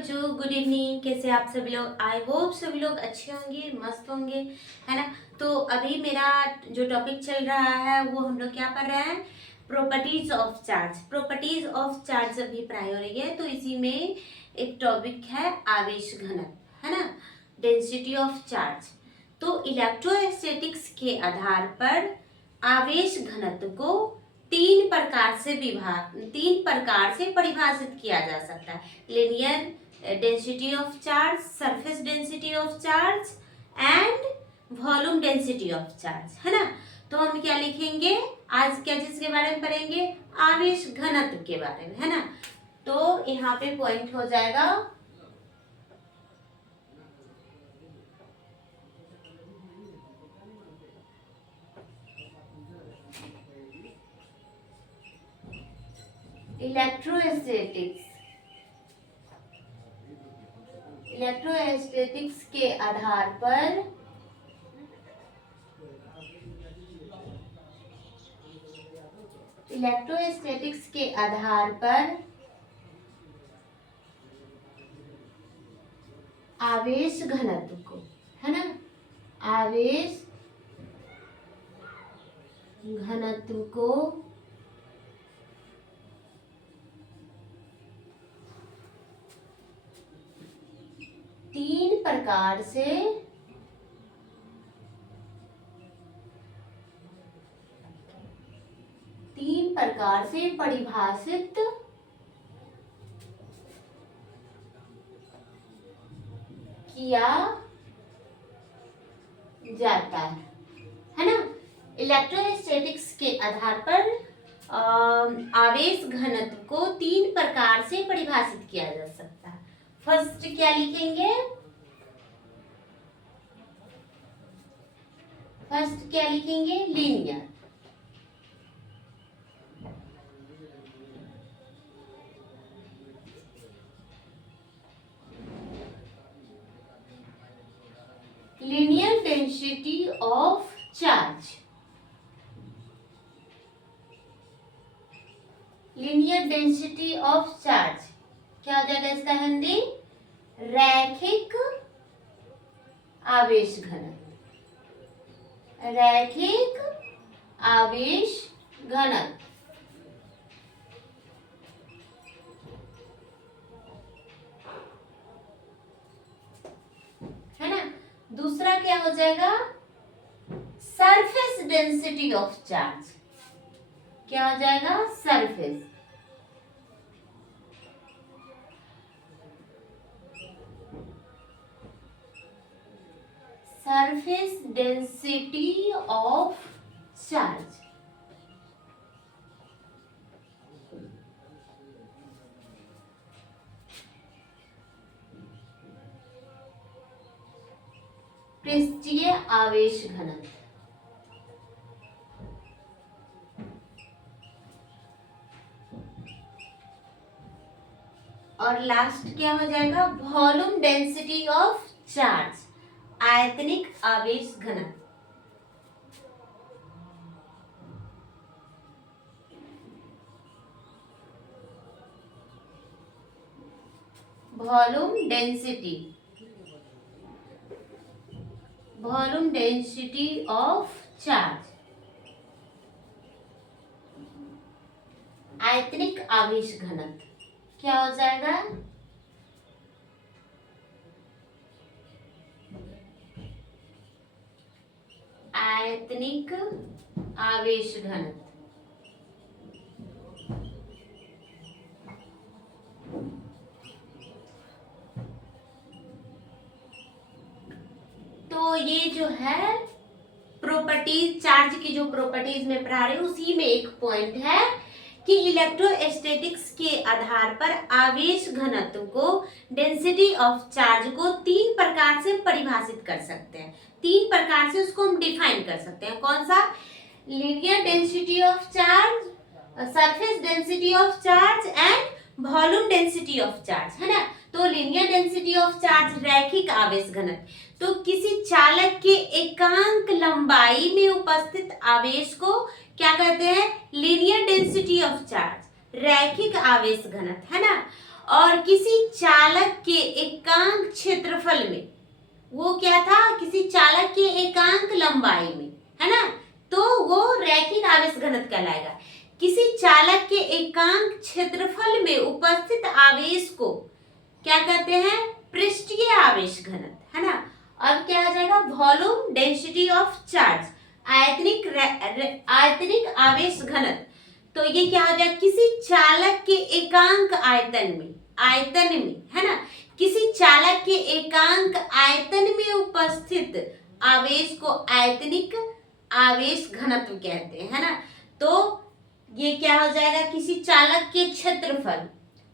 बच्चों, good evening. कैसे आप सभी लोग? आई होप सभी लोग अच्छे होंगे, मस्त होंगे, है ना। तो अभी मेरा जो टॉपिक चल रहा है वो हम लोग क्या पढ़ रहे हैं? Properties of charge. Properties of charge अभी पढ़ाई हो रही है, तो इसी में एक टॉपिक है आवेश घनत्व, है ना, डेंसिटी ऑफ चार्ज। तो इलेक्ट्रोस्टैटिक्स के आधार पर आवेश घनत्व को तीन प्रकार से परिभाषित किया जा सकता है। Linear density of charge, surface density of charge and volume density of charge, है ना। तो हम क्या लिखेंगे आज? क्या चीज के बारे में पढ़ेंगे? आवेश घनत्व के बारे में, है ना। तो यहाँ पे पॉइंट हो जाएगा इलेक्ट्रोस्टैटिक्स। इलेक्ट्रोस्टैटिक्स के आधार पर आवेश घनत्व को, है ना, आवेश घनत्व को तीन प्रकार से परिभाषित किया जाता है ना। इलेक्ट्रोस्टैटिक्स के आधार पर आवेश घनत्व को तीन प्रकार से परिभाषित किया जा सकता है। फर्स्ट क्या लिखेंगे? Linear. Linear density of charge. Linear density of charge क्या हो जाएगा इसका हिंदी? रैखिक आवेश घनत्व। रैखिक आवेश घनत्व, है ना। दूसरा क्या हो जाएगा? Surface density of charge. क्या हो जाएगा? Surface density of charge. पृष्ठीय आवेश घनत्व। और लास्ट क्या हो जाएगा? वॉल्यूम डेंसिटी ऑफ चार्ज, आयतनिक आवेश घनत्व। वॉल्यूम डेंसिटी ऑफ चार्ज, आयतनिक आवेश घनत्व क्या हो जाएगा? आयतनिक आवेश घनत्व। तो ये जो है प्रॉपर्टीज, चार्ज की जो प्रॉपर्टीज में पढ़ा रही हूँ उसी में एक पॉइंट है कि इलेक्ट्रोस्टैटिक्स के आधार पर आवेश घनत्व को, डेंसिटी ऑफ चार्ज को तीन प्रकार से परिभाषित कर सकते हैं। तीन प्रकार से उसको हम डिफाइन कर सकते हैं। कौन सा? Linear density of charge, surface density of charge and volume density of charge, है ना। तो लीनियर डेंसिटी ऑफ चार्ज रैखिक आवेश घनत्व, तो किसी चालक के एकांक लंबाई में उपस्थित आवेश को क्या कहते हैं? लीनियर डेंसिटी ऑफ चार्ज, रैखिक आवेश घनत्व, है ना। और किसी चालक के एकांक क्षेत्रफल में, वो क्या था, किसी चालक के एकांक लंबाई में, है ना, तो वो रैखिक आवेश घनत्व कहलाएगा। किसी चालक के एकांक क्षेत्रफल में उपस्थित आवेश को क्या कहते हैं, पृष्ठीय आवेश घनत्व, है ना। अब क्या आ जाएगा, वॉल्यूम डेंसिटी ऑफ चार्ज, आयतनिक आवेश घनत्व। तो ये क्या हो जाएगा, किसी चालक के एकांक आयतन में, है ना, किसी चालक के एकांक आयतन में उपस्थित आवेश को आयतनिक आवेश घनत्व कहते हैं, है ना। तो ये क्या हो जाएगा, किसी चालक के क्षेत्रफल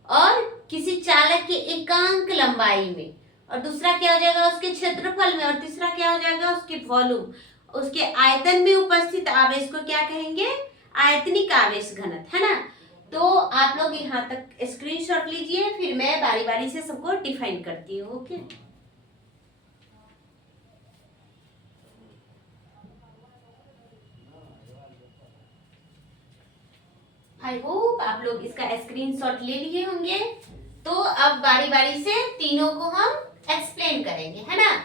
और किसी चालक के एकांक लंबाई में, और दूसरा क्या हो जाएगा, उसके क्षेत्रफल में, और तीसरा क्या हो जाएगा, उसके वॉल्यूम, उसके आयतन में उपस्थित आवेश को क्या कहेंगे, आयतनिक आवेश घनत्व, है ना। तो आप लोग यहाँ तक स्क्रीनशॉट लीजिए, फिर मैं बारी बारी से सबको डिफाइन करती हूँ। ओके, आई होप आप लोग इसका स्क्रीनशॉट ले लिए होंगे। तो अब बारी बारी से तीनों को हम एक्सप्लेन करेंगे, है ना।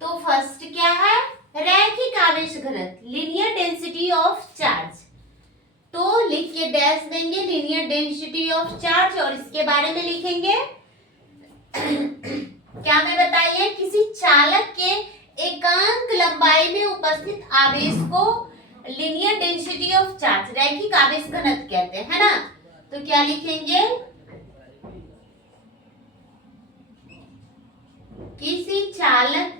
तो फर्स्ट क्या है, रैखिक आवेश घनत्व, लीनियर डेंसिटी ऑफ चार्ज। तो लिख के डैश देंगे लीनियर डेंसिटी ऑफ चार्ज, और इसके बारे में लिखेंगे क्या में बताइए, किसी चालक के एकांक लंबाई में उपस्थित आवेश को लीनियर डेंसिटी ऑफ चार्ज, रैखिक आवेश घनत्व कहते हैं, है ना। तो क्या लिखेंगे, किसी चालक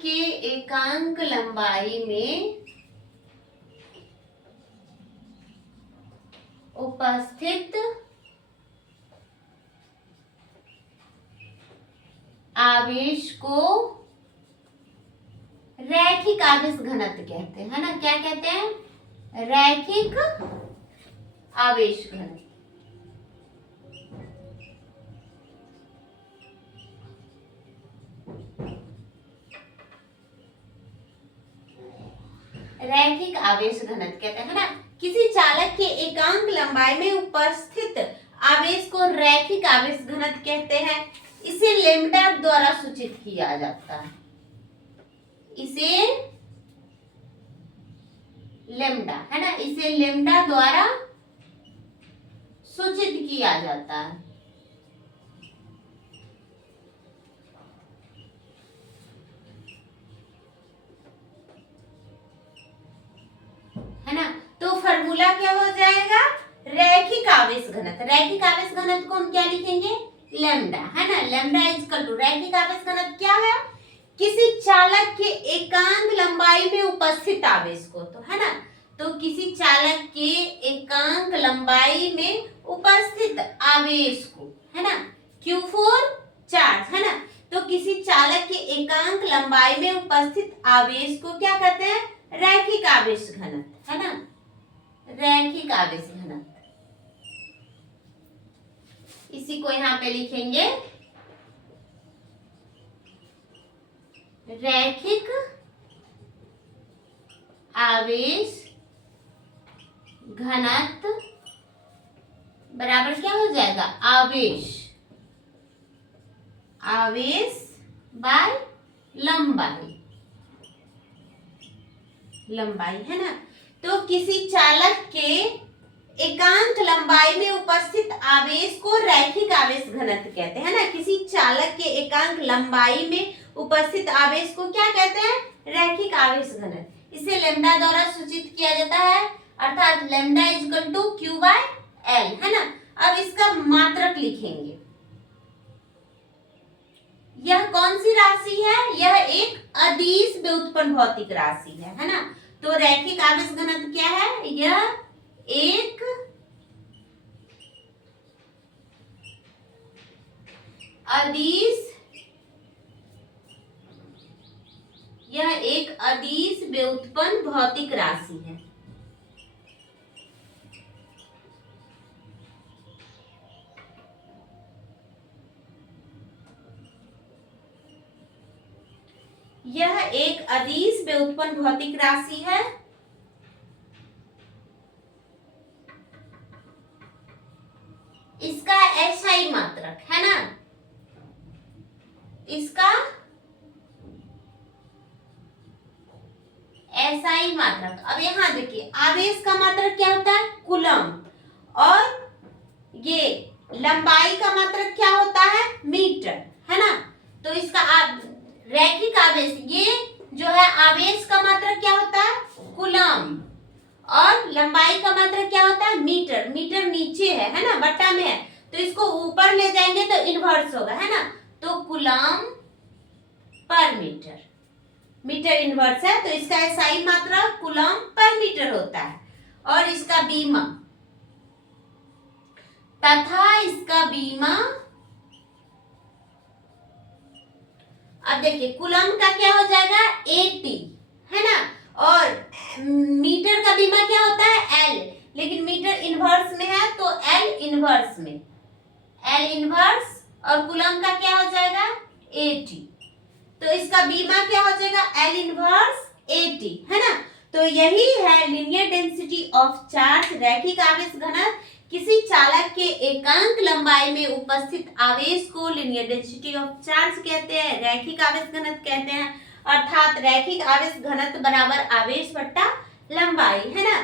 के एकांक लंबाई में उपस्थित आवेश को रैखिक आवेश घनत्व कहते हैं, है ना। क्या कहते हैं, रैखिक आवेश घनत्व। रैखिक आवेश घनत्व कहते हैं, ना। किसी चालक के एकांक लंबाई में उपस्थित आवेश को रैखिक आवेश घनत्व कहते हैं। इसे लेम्डा द्वारा सूचित किया जाता है, इसे लेम्डा, है ना, इसे लेम्डा द्वारा सूचित किया जाता है ना। तो फॉर्मूला क्या हो जाएगा, रैखिक आवेश घनत्व। रैखिक आवेश घनत्व को हम क्या लिखेंगे, लेम्डा, है ना। लेम्डा इक्वल टू रैखिक आवेश घनत्व क्या है, किसी चालक के एकांक लंबाई में उपस्थित आवेश को, तो है ना, तो किसी चालक के एकांक लंबाई में उपस्थित आवेश को, है ना, Q फॉर चार्ज, है ना। तो किसी चालक के एकांक लंबाई में उपस्थित आवेश को क्या कहते हैं, रैखिक आवेश घनत्व, है ना, रैखिक आवेश घनत्व। इसी को यहाँ पे लिखेंगे रैखिक आवेश घनत्व बराबर क्या हो जाएगा, आवेश बाय लंबाई, है ना। तो किसी चालक के एकांक लंबाई में उपस्थित आवेश को रैखिक आवेश घनत्व कहते हैं, ना। किसी चालक के एकांक लंबाई में उपस्थित आवेश को क्या कहते हैं, रैखिक आवेश घनत्व। इसे लेम्डा द्वारा सूचित किया जाता है, अर्थात lambda equal to Q by L, है ना। अब इसका मात्रक लिखेंगे, यह कौन सी राशि है, यह एक अदिश व्युत्पन्न भौतिक राशि है ना। तो रैखिक आवेश घनत्व क्या है, यह एक अदिश व्युत्पन्न भौतिक राशि है। यह एक अदिश व्युत्पन्न भौतिक राशि है। इसका एसआई मात्रक है ना, इसका एसआई मात्रक। अब यहाँ देखिए आवेश का मात्रक क्या होता है, कूलम्ब, और ये लंबाई का मात्रक क्या होता है, मीटर, है ना। तो इसका रैखिक आवेश, ये जो है आवेश का मात्रक क्या होता है, कूलम्ब, और लंबाई का मात्रक क्या होता है, मीटर। मीटर नीचे है ना, बट्टा में है, तो इसको ऊपर ले जाएंगे तो इनवर्स होगा, है ना। तो कूलम्ब पर मीटर, मीटर इनवर्स है, तो इसका एसआई मात्रक कूलम्ब पर मीटर होता है। और इसका बीमा तथा इसका बीमा, अब देखिए कूलम्ब का क्या हो जाएगा, 80, है ना, और मीटर का बीमा क्या होता है, एल, लेकिन मीटर इनवर्स में है तो एल इनवर्स में, एल इनवर्स, और कूलम्ब का क्या हो जाएगा 80, तो इसका बीमा क्या हो जाएगा, एल इनवर्स 80, है ना। तो यही है लीनियर डेंसिटी ऑफ चार्ज, रैखिक आवेश घनत्व। किसी चालक के एकांक लंबाई में उपस्थित आवेश को लीनियर डेंसिटी ऑफ चार्ज कहते हैं, रैखिक आवेश घनत्व कहते हैं। अर्थात रैखिक आवेश घनत्व बराबर आवेश बट्टा लंबाई, है ना।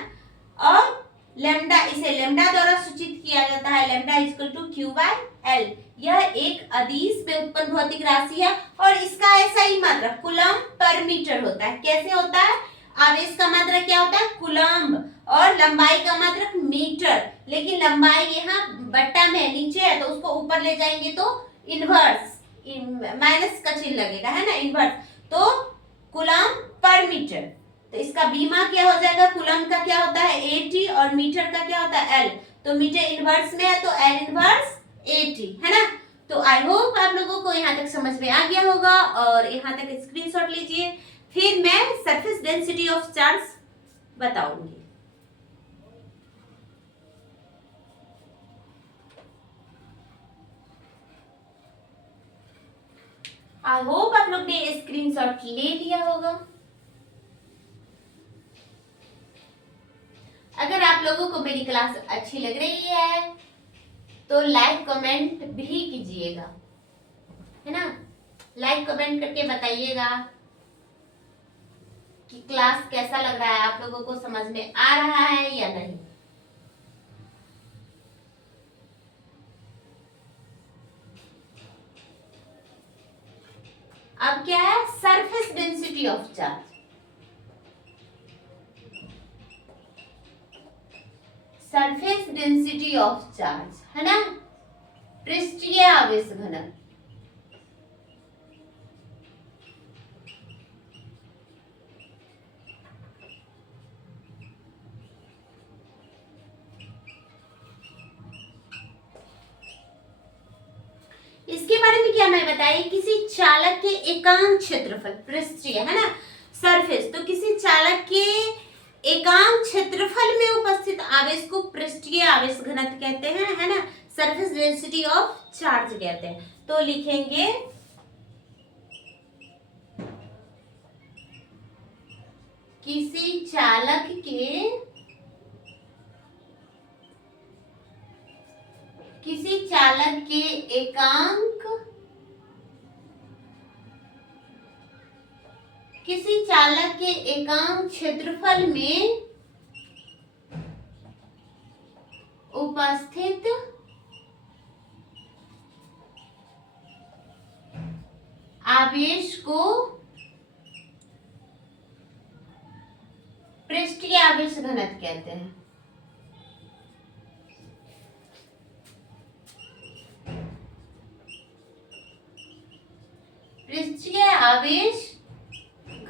और लेमडा, इसे लेमडा द्वारा सूचित किया जाता है, lambda equal to Q by L. यह एक अदिश व्युत्पन्न भौतिक राशि है और इसका एसआई मात्रक कूलम्ब पर मीटर होता है। कैसे होता है, आवेश का मात्रक क्या होता है, कूलम्ब, और लंबाई का मात्रक मीटर, लेकिन लंबाई यहाँ बट्टा में नीचे है, तो उसको ऊपर ले जाएंगे तो इनवर्स, माइनस का चिन्ह लगेगा, है ना, इनवर्स, तो कूलम्ब पर मीटर। तो इसका बीमा क्या हो जाएगा, कूलम्ब का क्या होता है 80 और मीटर का क्या होता है एल, तो मीटर इनवर्स में है तो एल इनवर्स 80, है ना। तो आई होप आप लोगों को यहाँ तक समझ में आ गया होगा, और यहाँ तक स्क्रीनशॉट लीजिए, फिर मैं सरफेस डेंसिटी ऑफ चार्ज बताऊंगी। आई होप आप लोग ने स्क्रीनशॉट ले लिया होगा। अगर आप लोगों को मेरी क्लास अच्छी लग रही है तो लाइक कमेंट भी कीजिएगा, है ना। लाइक कमेंट करके बताइएगा कि क्लास कैसा लग रहा है, आप लोगों को समझ में आ रहा है या नहीं। अब क्या है, surface density of charge. Surface density of charge, है ना, पृष्ठीय आवेश घनत्व। इसके बारे में क्या मैं बताइए, किसी चालक के एकांक क्षेत्रफल, पृष्ठीय, है ना, सरफेस, तो किसी चालक के एकांक क्षेत्रफल में उपस्थित आवेश को पृष्ठीय आवेश घनत्व कहते हैं, है ना, सरफेस डेंसिटी ऑफ चार्ज कहते हैं। तो लिखेंगे किसी चालक के एकांक, किसी चालक के एकांक क्षेत्रफल में उपस्थित आवेश को पृष्ठीय आवेश घनत्व कहते हैं। पृष्ठीय आवेश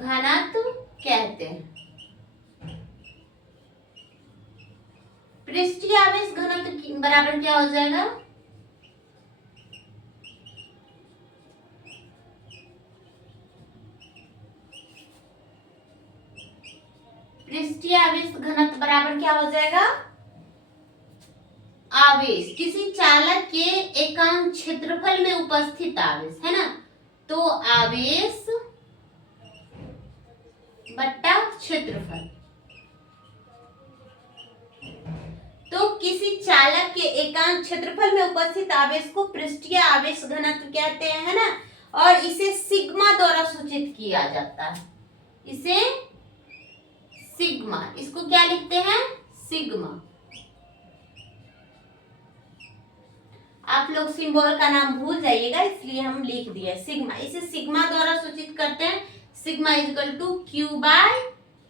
घनत्व कहते हैं। पृष्ठीय आवेश घनत्व बराबर क्या हो जाएगा, पृष्ठीय आवेश घनत्व बराबर क्या हो जाएगा, आवेश, किसी चालक के एकांक क्षेत्रफल में उपस्थित आवेश, है ना, तो आवेश बट्टा क्षेत्रफल। तो किसी चालक के एकांक क्षेत्रफल में उपस्थित आवेश को पृष्ठीय आवेश घनत्व कहते हैं, है ना। और इसे सिग्मा द्वारा सूचित किया जाता है। इसे सिग्मा, इसको क्या लिखते हैं, सिग्मा। आप लोग सिंबल का नाम भूल जाइएगा, इसलिए हम लिख दिए सिग्मा। इसे सिग्मा द्वारा सूचित करते हैं। Sigma equal to Q by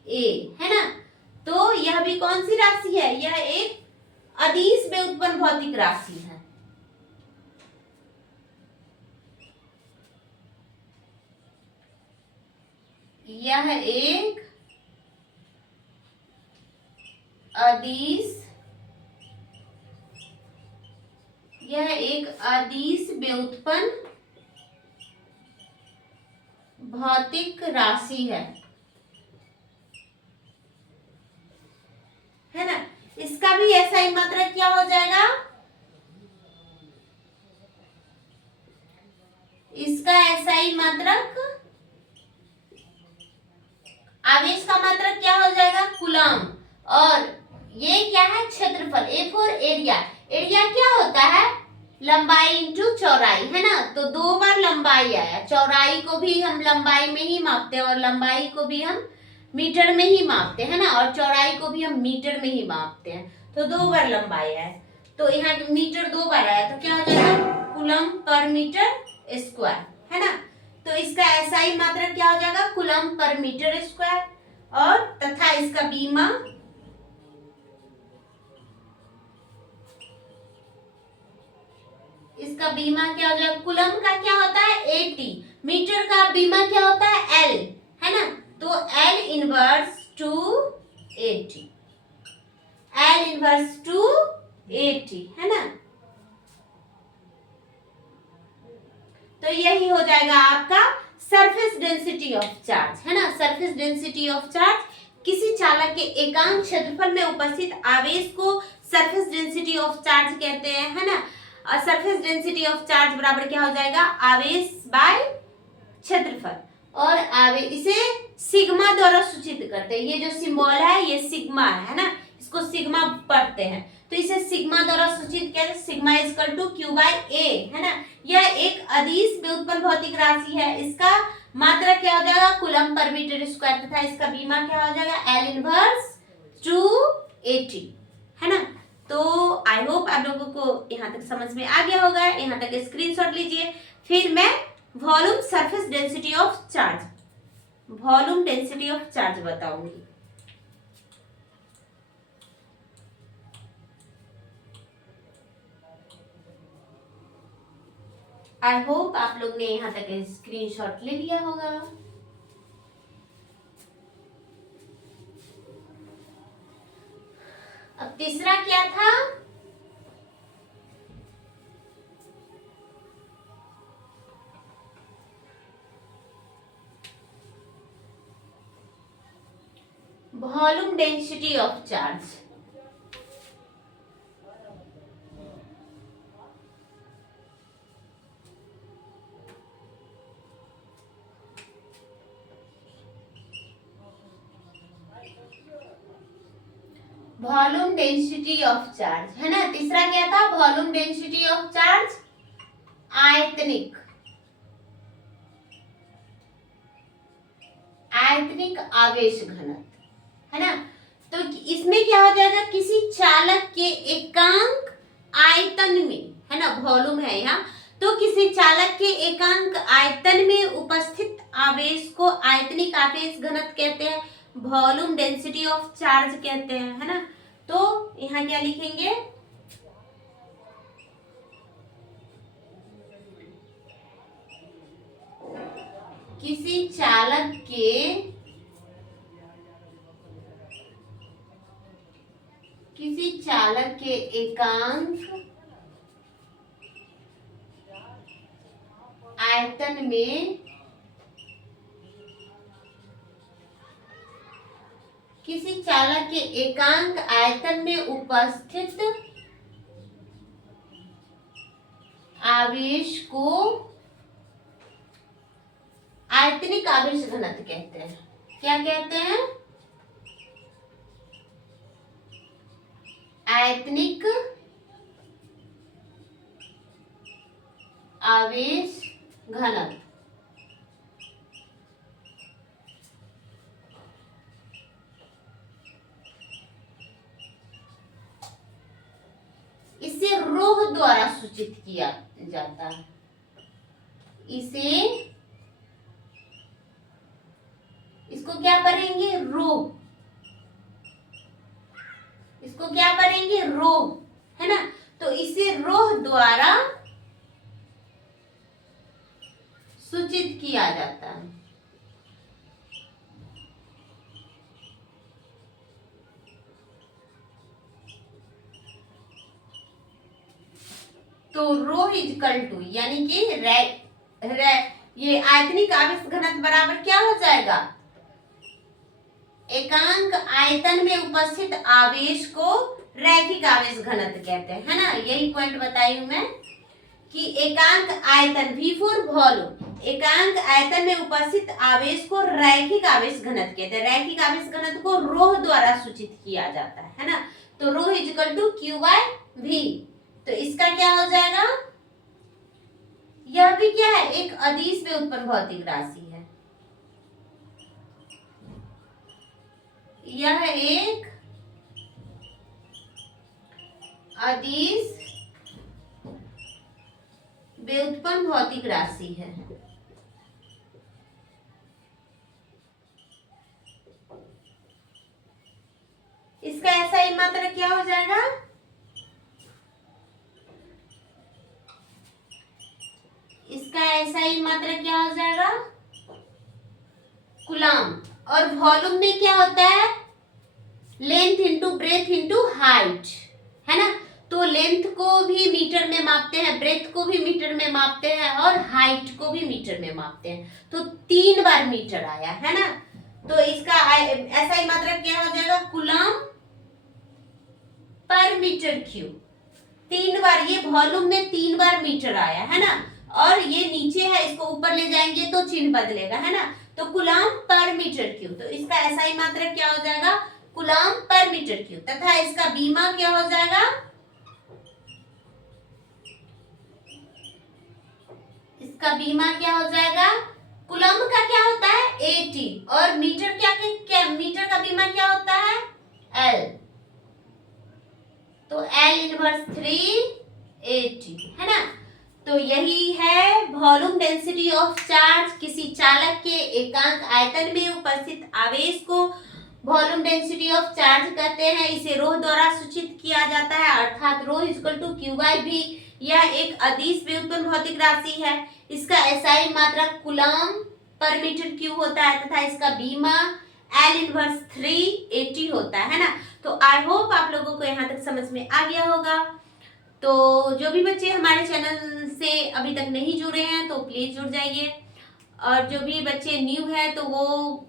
A, है ना। तो यह भी कौन सी राशि है, यह एक अदिश में उत्पन्न भौतिक राशि है। यह एक अदिश, यह एक अदिश में उत्पन्न भौतिक राशि है ना। इसका भी ऐसा ही मात्रक क्या हो जाएगा, इसका ऐसा ही मात्रक, आवेश का मात्रक क्या हो जाएगा, कूलम। और ये क्या है, क्षेत्रफल। A for area. एरिया क्या होता है, लंबाई इंटू चौड़ाई, है ना। तो 2 बार लंबाई आया, चौड़ाई को भी हम लंबाई में ही मापते हैं और लंबाई को भी हम मीटर में ही मापते हैं ना, और चौड़ाई को भी हम मीटर में ही मापते हैं। तो 2 बार लंबाई आया, तो यहाँ मीटर 2 बार आया, तो क्या हो जाएगा, कूलम पर मीटर स्क्वायर, है ना। तो इसका ऐसा ही मात्रक क्या हो जाएगा, कूलम पर मीटर स्क्वायर। और तथा इसका बीमा, इसका बीमा क्या हो जाएगा, कूलम का क्या होता है 80, मीटर का बीमा क्या होता है L, है ना। तो L inverse two 80, L inverse two 80, है ना। तो यही हो जाएगा आपका सरफेस डेंसिटी ऑफ चार्ज, है ना। सरफेस डेंसिटी ऑफ चार्ज, किसी चालक के एकांक क्षेत्रफल में उपस्थित आवेश को सरफेस डेंसिटी ऑफ चार्ज कहते हैं, है ना। और सरफेस डेंसिटी ऑफ चार्ज बराबर क्या हो जाएगा, आवेश बाय क्षेत्रफल। और आवेश, इसे सिग्मा द्वारा सूचित करते हैं। ये जो सिंबल है ये सिग्मा है ना, इसको सिग्मा पढ़ते हैं। तो इसे सिग्मा द्वारा सूचित किया जाए, sigma equal to Q by A, है ना। यह एक अदिश में उत्पन्न भौतिक राशि है। इसका मात्रा क्या हो जाएगा, कूलम पर मीटर स्क्वायर, तथा इसका बीमा क्या हो जाएगा, L इनवर्स टू 80, है ना। तो आई होप आप लोगों को यहाँ तक समझ में आ गया होगा। यहाँ तक स्क्रीनशॉट लीजिए। फिर मैं volume surface density of charge, volume density of charge बताऊंगी। आई होप आप लोग ने यहाँ तक स्क्रीनशॉट ले लिया होगा। अब तीसरा क्या था, volume density of charge. Volume density of charge, है ना। तीसरा क्या था, वॉल्यूम डेंसिटी ऑफ चार्ज, आयतनिक, आयतनिक आवेश घनत्व, है ना। तो इसमें क्या हो जाएगा, किसी चालक के एकांक आयतन में, है ना, वॉल्यूम है यहाँ, तो किसी चालक के एकांक आयतन में उपस्थित आवेश को आयतनिक आवेश घनत्व कहते हैं, वॉल्यूम डेंसिटी ऑफ चार्ज कहते हैं, है ना। तो यहाँ क्या लिखेंगे, किसी चालक के एकांक आयतन में, किसी चालक के एकांक आयतन में उपस्थित आवेश को आयतनिक आवेश घनत्व कहते हैं। क्या कहते हैं? आयतनिक आवेश घनत्व। इसे रोह द्वारा सूचित किया जाता है। इसको क्या पढ़ेंगे? रो। इसको क्या पढ़ेंगे? रो, है ना। तो इसे रोह द्वारा सूचित किया जाता है। तो रो इजकल टू, यानी कि ये आयतनिक आवेश घनत्व बराबर क्या हो जाएगा? एकांक आयतन में उपस्थित आवेश को रैखिक आवेश घनत्व कहते हैं, है ना। यही पॉइंट बताई हूं मैं कि एकांक आयतन V फॉर वॉल्यूम, एकांक आयतन में उपस्थित आवेश को रैखिक आवेश घनत्व कहते हैं। रैखिक आवेश घनत्व को रोह द्वारा सूचित किया जाता है ना। तो रो इजकल टू Q/V। तो इसका क्या हो जाएगा? यह भी क्या है? एक अदिश में उत्पन्न भौतिक राशि है। यह एक अदिश व्युत्पन्न भौतिक राशि है। इसका ऐसा ही मात्रा क्या हो जाएगा? इसका ऐसा ही मात्रा क्या हो जाएगा? कूलम। और वॉल्यूम में क्या होता है? Length into breadth into height, है ना। तो लेंथ को भी मीटर में मापते हैं, ब्रेथ को भी मीटर में मापते हैं और हाइट को भी मीटर में मापते हैं। तो 3 बार मीटर आया, है ना। तो इसका ऐसा ही मात्रा क्या हो जाएगा? Coulomb per metre cube. 3 बार, ये वॉल्यूम में 3 बार मीटर आया, है ना। और ये नीचे है, इसको ऊपर ले जाएंगे तो चिन्ह बदलेगा, है ना। तो कूलम पर मीटर क्यूब। तो इसका ऐसा ही मात्रा क्या हो जाएगा? Coulomb per metre cube. तथा इसका बीमा क्या हो जाएगा? इसका बीमा क्या हो जाएगा? कूलम का क्या होता है? 80 और मीटर क्या मीटर का बीमा क्या होता है? L। तो L इनवर्स 380, है ना। तो यही है वॉल्यूम डेंसिटी ऑफ चार्ज। किसी चालक के एकांक आयतन में उपस्थित आवेश को वॉल्यूम डेंसिटी ऑफ चार्ज कहते हैं। इसे रो द्वारा सूचित किया जाता है, अर्थात रो इक्वल टू Q/V। यह एक अदिश व्युत्पन्न भौतिक राशि है। इसका SI मात्रक कूलम पर मीटर क्यूब होता है तथा इसका बीमा L इनवर्स 380 होता है ना। तो आई होप आप लोगों को यहाँ तक समझ में आ गया होगा। तो जो भी बच्चे हमारे चैनल से अभी तक नहीं जुड़े हैं तो प्लीज जुड़ जाइए, और जो भी बच्चे न्यू हैं तो वो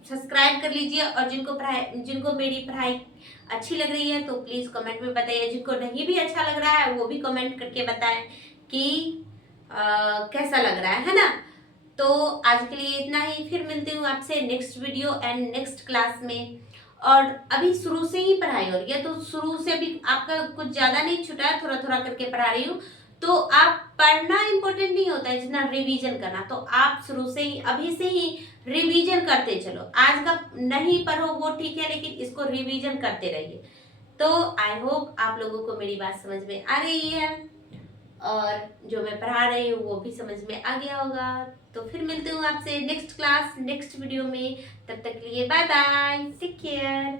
सब्सक्राइब कर लीजिए, और जिनको मेरी पढ़ाई अच्छी लग रही है तो प्लीज कमेंट में बताइए। जिनको नहीं भी अच्छा लग रहा है वो भी कमेंट करके बताएं कि कैसा लग रहा है ना। तो आज के लिए इतना ही, फिर मिलती हूँ आपसे next video and next class में। और अभी शुरू से ही पढ़ाई हो रही है, तो शुरू से भी आपका कुछ ज्यादा नहीं छुटा है, थोड़ा थोड़ा करके पढ़ा रही हूँ। तो आप पढ़ना इम्पोर्टेंट नहीं होता है जितना रिवीजन करना। तो आप शुरू से ही, अभी से ही रिवीजन करते चलो। आज का नहीं पढ़ो वो ठीक है, लेकिन इसको रिवीजन करते रहिए। तो आई होप आप लोगों को मेरी बात समझ में आ रही है, और जो मैं पढ़ा रही हूँ वो भी समझ में आ गया होगा। तो फिर मिलते हूँ आपसे नेक्स्ट क्लास नेक्स्ट वीडियो में। तब तक के लिए बाय बाय, टेक केयर।